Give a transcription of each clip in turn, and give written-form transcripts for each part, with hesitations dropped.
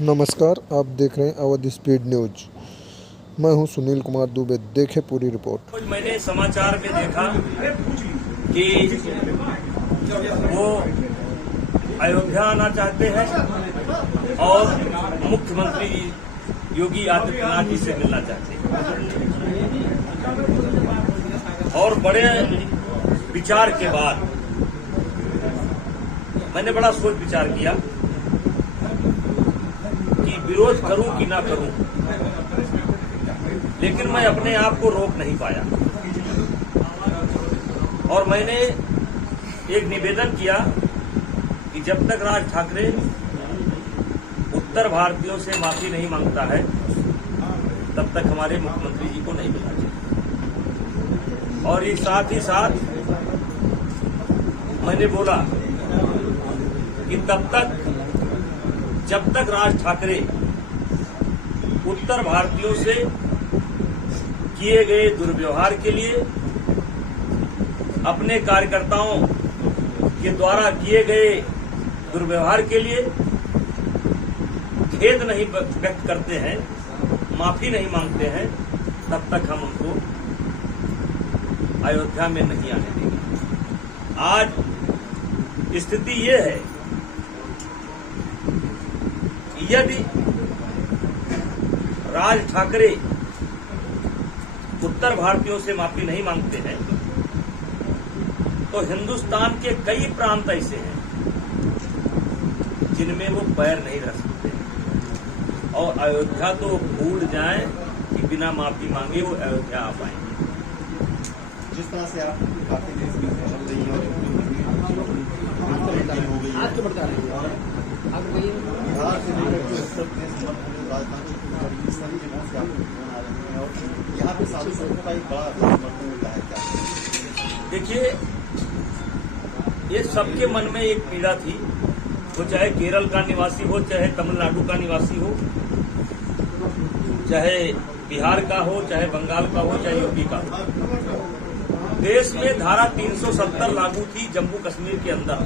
नमस्कार, आप देख रहे हैं अवध स्पीड न्यूज। मैं हूं सुनील कुमार दुबे। देखें पूरी रिपोर्ट। कुछ मैंने समाचार में देखा कि वो अयोध्या आना चाहते हैं और मुख्यमंत्री योगी आदित्यनाथ जी से मिलना चाहते हैं। और बड़े विचार के बाद मैंने बड़ा सोच विचार किया कि विरोध करूं कि ना करूं, लेकिन मैं अपने आप को रोक नहीं पाया और मैंने एक निवेदन किया कि जब तक राज ठाकरे उत्तर भारतीयों से माफी नहीं मांगता है तब तक हमारे मुख्यमंत्री जी को नहीं मिलना चाहिए। और ये साथ ही साथ मैंने बोला कि जब तक राज ठाकरे उत्तर भारतीयों से किए गए दुर्व्यवहार के लिए, अपने कार्यकर्ताओं के द्वारा किए गए दुर्व्यवहार के लिए खेद नहीं व्यक्त करते हैं, माफी नहीं मांगते हैं, तब तक हम उनको अयोध्या में नहीं आने देंगे। आज स्थिति ये है, यदि राज ठाकरे उत्तर भारतीयों से माफी नहीं मांगते हैं तो हिंदुस्तान के कई प्रांत ऐसे हैं जिनमें वो पैर नहीं रख सकते और अयोध्या तो भूल जाएं कि बिना माफी मांगे वो अयोध्या आ पाएंगे। जिस तरह से आप काफी देश में चल रही है और बिहार से लेकर उत्तर प्रदेश राजधानी सभी जगहों से आप आ रहे हैं और यहाँ पे साधु संतों का एक बड़ा समर्थन मिलता है। क्या देखिए, ये सबके मन में एक पीड़ा थी, वो चाहे केरल का निवासी हो, चाहे तमिलनाडु का निवासी हो, चाहे बिहार का हो, चाहे बंगाल का हो, चाहे यूपी का हो। देश में धारा 370 लागू थी जम्मू कश्मीर के अंदर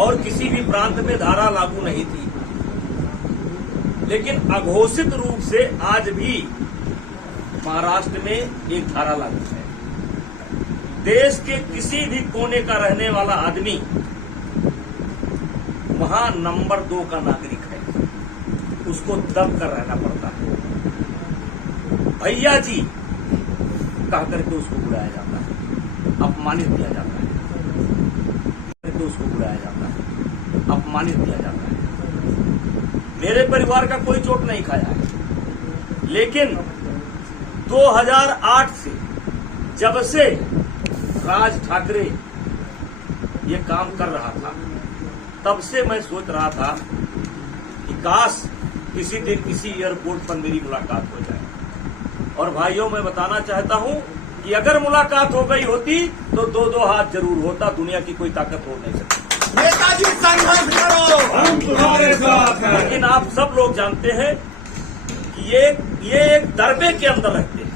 और किसी भी प्रांत में धारा लागू नहीं थी, लेकिन अघोषित रूप से आज भी महाराष्ट्र में एक धारा लागू है। देश के किसी भी कोने का रहने वाला आदमी वहां नंबर 2 का नागरिक है, उसको दब कर रहना पड़ता है। भैया जी कह करके उसको बुलाया जाता है, अपमानित किया जाता है, उसको बुलाया जाता है, अपमानित किया जाता है। मेरे परिवार का कोई चोट नहीं खाया है, लेकिन 2008 से जब से राज ठाकरे ये काम कर रहा था, तब से मैं सोच रहा था कि काश किसी दिन किसी एयरपोर्ट पर मेरी मुलाकात हो जाए। और भाइयों, मैं बताना चाहता हूं कि अगर मुलाकात हो गई होती तो 2-2 हाथ जरूर होता, दुनिया की कोई ताकत हो नहीं सकती। नेताजी संघर्ष करो, हम तुम्हारे साथ हैं। लेकिन आप सब लोग जानते हैं कि ये एक दरबे के अंदर रहते हैं,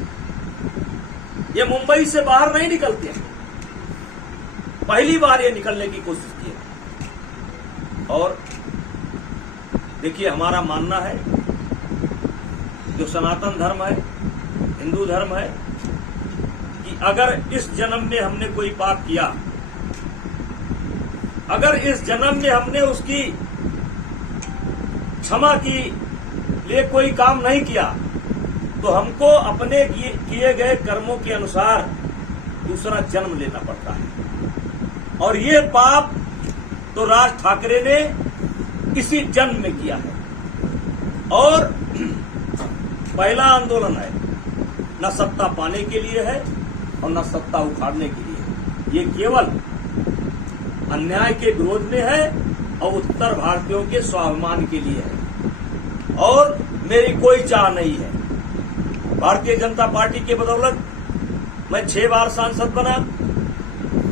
ये मुंबई से बाहर नहीं निकलते हैं। पहली बार ये निकलने की कोशिश की है। और देखिए, हमारा मानना है, जो सनातन धर्म है, हिंदू धर्म है, कि अगर इस जन्म में हमने कोई पाप किया, अगर इस जन्म में हमने उसकी क्षमा की लिए कोई काम नहीं किया, तो हमको अपने किए गए कर्मों के अनुसार दूसरा जन्म लेना पड़ता है। और ये पाप तो राज ठाकरे ने इसी जन्म में किया है। और पहला आंदोलन है, न सत्ता पाने के लिए है और न सत्ता उखाड़ने के लिए है। ये केवल अन्याय के विरोध में है और उत्तर भारतीयों के स्वाभिमान के लिए है। और मेरी कोई चाह नहीं है। भारतीय जनता पार्टी के बदौलत मैं 6 बार सांसद बना,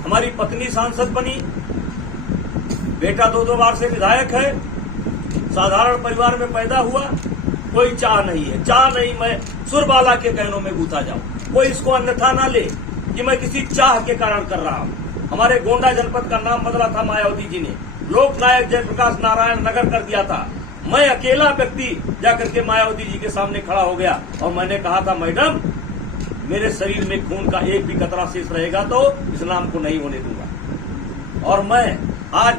हमारी पत्नी सांसद बनी, बेटा 2-2 बार से विधायक है, साधारण परिवार में पैदा हुआ। कोई चाह नहीं है, चाह नहीं मैं सुरबाला के कहनों में गूंथा जाऊं। कोई इसको अन्यथा ना ले कि मैं किसी चाह के कारण कर रहा हूं। हमारे गोंडा जनपद का नाम बदला था मायावती जी ने, लोकनायक जयप्रकाश नारायण नगर कर दिया था। मैं अकेला व्यक्ति जाकर के मायावती जी के सामने खड़ा हो गया और मैंने कहा था, मैडम मेरे शरीर में खून का एक भी कतरा शेष रहेगा तो इस्लाम को नहीं होने दूंगा। और मैं आज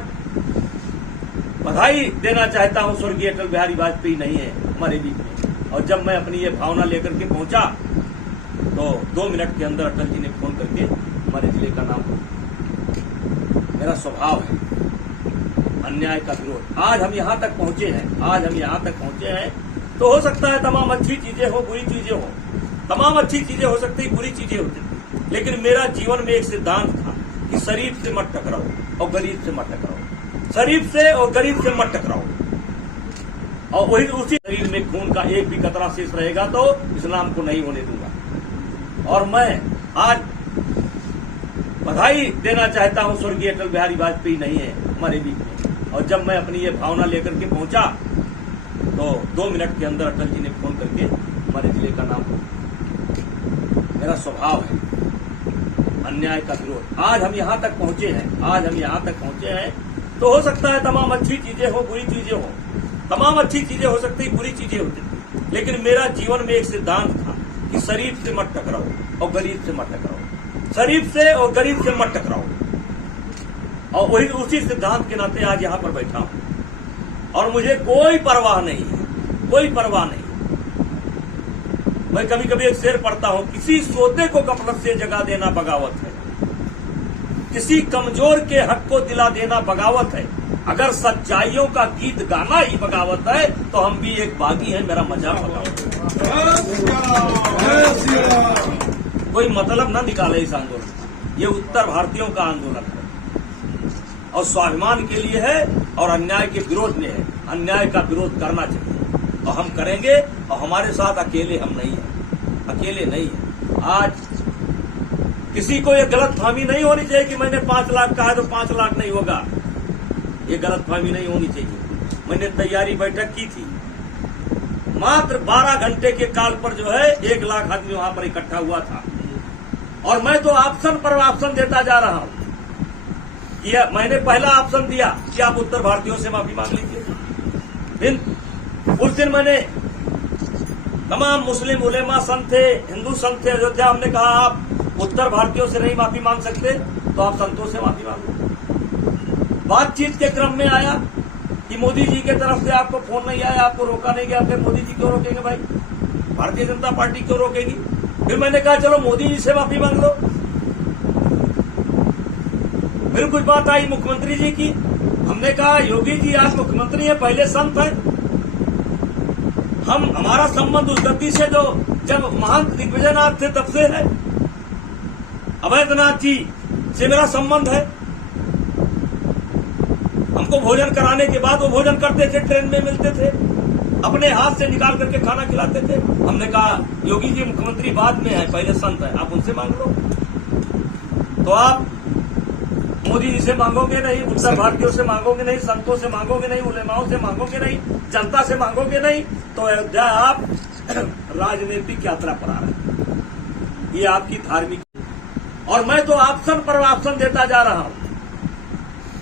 बधाई देना चाहता हूं, स्वर्गीय अटल बिहारी वाजपेयी नहीं है हमारे बीच में। और जब मैं अपनी ये भावना लेकर के पहुंचा तो 2 मिनट के अंदर अटल जी ने फोन करके हमारे जिले का नाम, मेरा स्वभाव है अन्याय का विरोध। आज हम यहाँ तक पहुंचे हैं, तो हो सकता है तमाम अच्छी चीजें हो, बुरी चीजें हो, तमाम अच्छी चीजें हो सकती, बुरी चीजें हो सकती, लेकिन मेरा जीवन में एक सिद्धांत था कि शरीफ से मत टकराओ और गरीब से मत टकराओ, शरीफ से और गरीब से मत टकराओ। और वही उसी शरीर में खून का एक भी कतरा शेष रहेगा तो इस्लाम को नहीं होने दूंगा। और मैं आज बधाई देना चाहता हूं, स्वर्गीय अटल बिहारी वाजपेयी नहीं है हमारे बीच में। और जब मैं अपनी ये भावना लेकर के पहुंचा तो 2 मिनट के अंदर अटल जी ने फोन करके हमारे जिले का नाम, मेरा स्वभाव है अन्याय का विरोध। आज हम यहाँ तक पहुंचे हैं, तो हो सकता है तमाम अच्छी चीजें हो, बुरी चीजें हो, तमाम अच्छी चीजें हो सकती, बुरी चीजें हो सकती, लेकिन मेरा जीवन में एक सिद्धांत था कि शरीफ से मत टकराओ और गरीब से मत टकराओ, शरीफ से और गरीब से मत टकराओ। और वही उसी सिद्धांत के नाते आज यहाँ पर बैठा हूं और मुझे कोई परवाह नहीं है, कोई परवाह नहीं। मैं कभी कभी एक शेर पढ़ता हूं, किसी सोते को गफलत से जगा देना बगावत है, किसी कमजोर के हक को दिला देना बगावत है, अगर सच्चाइयों का गीत गाना ही बगावत है तो हम भी एक बागी हैं, मेरा मजाक बगावत है। कोई मतलब ना निकाले इस आंदोलन का, ये उत्तर भारतीयों का आंदोलन है और स्वाभिमान के लिए है और अन्याय के विरोध में है। अन्याय का विरोध करना चाहिए और हम करेंगे, और हमारे साथ अकेले हम नहीं हैं, अकेले नहीं हैं। आज किसी को ये गलतफहमी नहीं होनी चाहिए कि मैंने 5 लाख कहा है तो 5 लाख नहीं होगा, ये गलतफहमी नहीं होनी चाहिए। मैंने तैयारी बैठक की थी, मात्र 12 घंटे के काल पर जो है 1 लाख आदमी वहां पर इकट्ठा हुआ था और मैं तो ऑप्शन पर ऑप्शन देता जा रहा हूं। ये मैंने पहला ऑप्शन दिया कि आप उत्तर भारतीयों से माफी मांग लीजिए। उस दिन मैंने तमाम मुस्लिम उलेमा संत थे, हिंदू संत थे अयोध्या, हमने कहा आप उत्तर भारतीयों से नहीं माफी मांग सकते तो आप संतों से माफी मांगो। बातचीत के क्रम में आया कि मोदी जी के तरफ से आपको फोन नहीं आया, आपको रोका नहीं गया, फिर मोदी जी क्यों रोकेंगे भाई, भारतीय जनता पार्टी क्यों रोकेगी। फिर मैंने कहा चलो मोदी जी से माफी मांग लो। फिर कुछ बात आई मुख्यमंत्री जी की, हमने कहा योगी जी आप मुख्यमंत्री हैं, पहले संत हैं, हमारा संबंध उस गति से जो जब महंत दिग्विजयनाथ थे तब से है, अवैधनाथ जी से मेरा संबंध है। हमको भोजन कराने के बाद वो भोजन करते थे, ट्रेन में मिलते थे, अपने हाथ से निकाल करके खाना खिलाते थे। हमने कहा योगी जी मुख्यमंत्री बाद में है, पहले संत है, आप उनसे मांग लो। तो आप मोदी जी से मांगोगे नहीं, उत्तर भारतीयों से मांगोगे नहीं, संतों से मांगोगे नहीं, उलेमाओं से मांगोगे नहीं, जनता से मांगोगे नहीं, तो अयोध्या आप राजनीतिक यात्रा पर आ रहे हैं, ये आपकी धार्मिक। और मैं तो ऑप्शन पर ऑप्शन देता जा रहा हूं।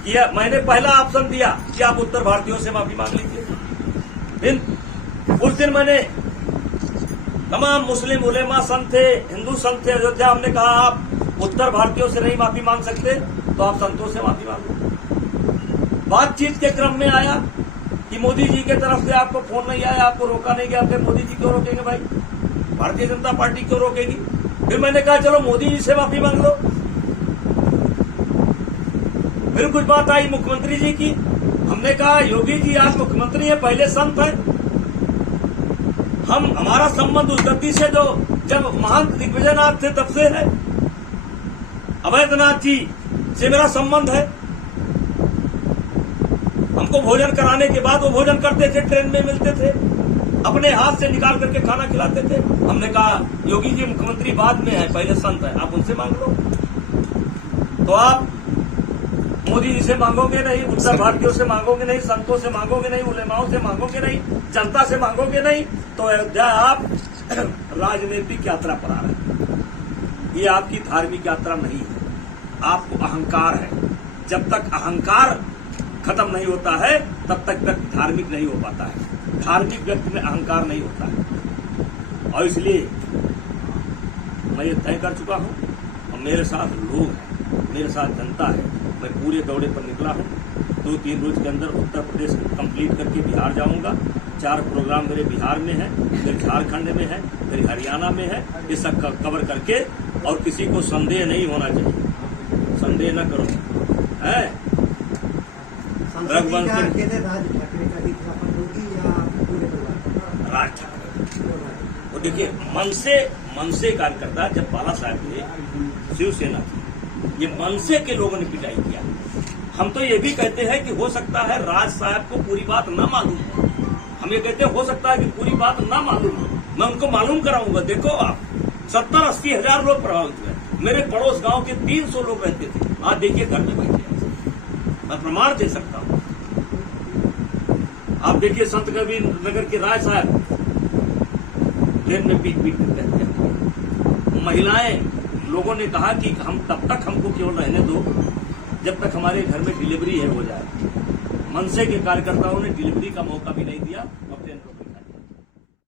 ये मैंने पहला ऑप्शन दिया कि आप उत्तर भारतीयों से माफी मांग लीजिए। उस दिन मैंने तमाम मुस्लिम उलेमा संत थे, हिंदू संत थे अयोध्या, हमने कहा आप उत्तर भारतीयों से नहीं माफी मांग सकते तो आप संतों से माफी मांगो। बातचीत के क्रम में आया कि मोदी जी के तरफ से आपको फोन नहीं आया, आपको रोका नहीं गया, फिर मोदी जी क्यों रोकेंगे भाई, भारतीय जनता पार्टी क्यों रोकेगी। फिर मैंने कहा चलो मोदी जी से माफी मांग लो। फिर कुछ बात आई मुख्यमंत्री जी की, हमने कहा योगी जी आप मुख्यमंत्री हैं, पहले संत हैं, हमारा संबंध उस गति से जो जब महंत दिग्विजयनाथ थे तब से है, अवैधनाथ जी से मेरा संबंध है। हमको भोजन कराने के बाद वो भोजन करते थे, ट्रेन में मिलते थे, अपने हाथ से निकाल करके खाना खिलाते थे। हमने कहा योगी जी मुख्यमंत्री बाद में है, पहले संत है, आप उनसे मांग लो। तो आप मोदी जी से मांगोगे नहीं, उत्तर भारतीयों से मांगोगे नहीं, संतों से मांगोगे नहीं, उलेमाओं से मांगोगे नहीं, जनता से मांगोगे नहीं, तो अयोध्या आप राजनीतिक यात्रा पर आ रहे हैं, ये आपकी धार्मिक यात्रा नहीं है। आपको अहंकार है। जब तक अहंकार खत्म नहीं होता है तब तक धार्मिक नहीं हो पाता है। धार्मिक व्यक्ति में अहंकार नहीं होता है। और इसलिए मैं ये तय कर चुका हूं और मेरे साथ लोग हैं, मेरे साथ जनता है। मैं पूरे दौरे पर निकला हूं। 2-3 रोज के अंदर उत्तर प्रदेश कंप्लीट करके बिहार जाऊंगा। 4 प्रोग्राम मेरे बिहार में है, मेरे झारखंड में है, मेरे हरियाणा में है। ये सब कवर करके, और किसी को संदेह नहीं होना चाहिए, संदेह न करो है। रघुवंश राज ठाकरे वो देखिए मन से कार्यकर्ता, जब बाला साहब ने शिवसेना थी, ये मन से के लोगों ने पिटाई किया। हम तो ये भी कहते हैं कि हो सकता है राज साहब को पूरी बात ना मालूम हो। हम ये कहते हैं हो सकता है कि पूरी बात ना मालूम हो। मैं उनको मालूम कराऊंगा। देखो आप 70-80 हजार लोग प्रभावित हुए। मेरे पड़ोस गांव के 300 लोग रहते थे, आज देखिए घर में बैठे हैं। मैं प्रमाण दे सकता हूं। आप देखिए संत कबीर नगर के राय साहब ट्रेन में पीट कर कहते हैं। महिलाएं, लोगों ने कहा कि हम तब तक हमको केवल रहने दो जब तक हमारे घर में डिलीवरी हो जाए। मनसे के कार्यकर्ताओं ने डिलीवरी का मौका भी नहीं दिया और ट्रेन